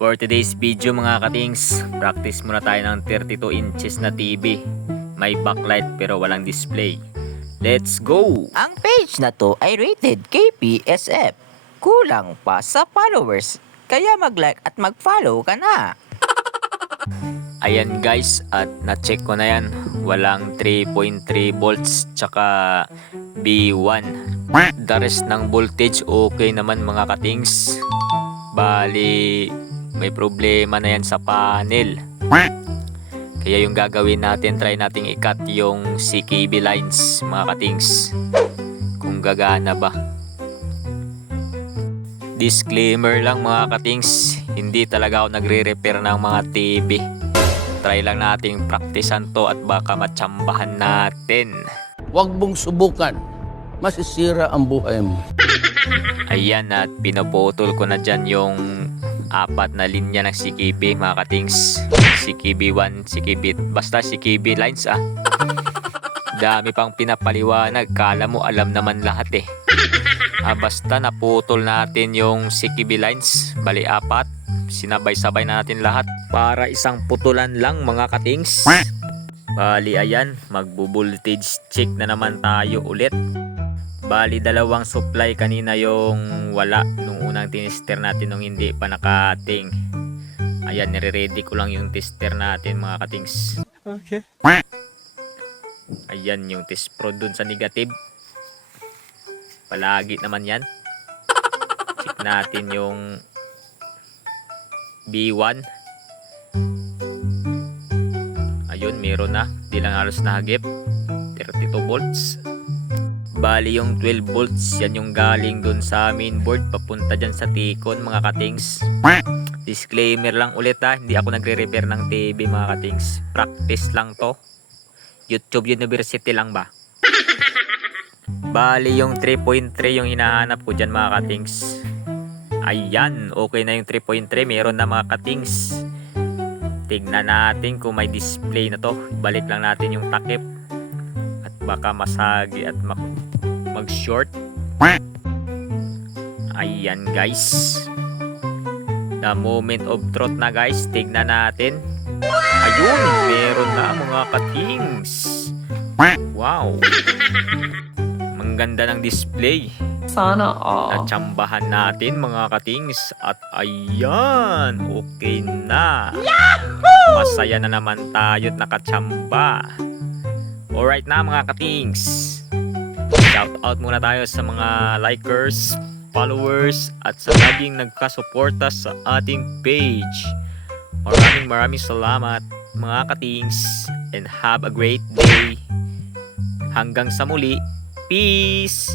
For today's video mga katings, practice muna tayo ng 32 inches na TV. May backlight pero walang display. Let's go! Ang page na to ay rated KPSF. Kulang pa sa followers, kaya mag-like at mag-follow ka na. Ayan guys, at na-check ko na yan. Walang 3.3 volts tsaka B1. The rest ng voltage okay naman mga katings. Bali, may problema na yan sa panel. Kaya yung gagawin natin, try nating i-cut yung CKB lines mga katings. Kung gagana ba. Disclaimer lang mga katings, hindi talaga ako nagre-repair ng mga TV. Try lang nating praktisan to at baka matsambahan natin. Huwag mong subukan. Masisira ang buhay mo. Ayan, at pinaputol ko na dyan yung apat na linya ng CKB mga katings. CKB 1, CKB, basta CKB lines Dami pang pinapaliwanag, kala mo alam naman lahat basta naputol natin yung CKB lines, bali apat. Sinabay-sabay na natin lahat para isang putulan lang mga katings. Bali ayan, magbo-voltage check na naman tayo ulit. Bali dalawang supply kanina yung wala nung unang tinister natin nung hindi pa nakating. Ayan, nire-ready ko lang yung tester natin mga katings. Okay. Ayan yung test pro dun sa negative. Palagi naman yan. Check natin yung B1. Ayun, meron na. Di lang halos nahagip. 32 volts. Bali yung 12 volts, yan yung galing dun sa mainboard papunta dyan sa Tikon mga katings. Disclaimer lang ulit hindi ako nagre-repair ng TV mga katings. Practice lang to. YouTube University lang ba? Bali yung 3.3 yung hinahanap ko dyan mga katings. Ayan, okay na yung 3.3. Meron na mga katings. Tignan natin kung may display na to. Balik lang natin yung takip. At baka masagi at mag-short. Ayan guys. The moment of truth na guys. Tignan natin. Ayun, meron na mga katings. Wow. Ang ganda ng display. Sana all. Natsambahan natin mga katings. At ayan, okay na. Masaya na naman tayo at nakatsamba. Alright na mga katings. Shout out muna tayo sa mga likers, followers, at sa laging nagkasuporta sa ating page. Maraming salamat mga katings. And have a great day. Hanggang sa muli. Peace!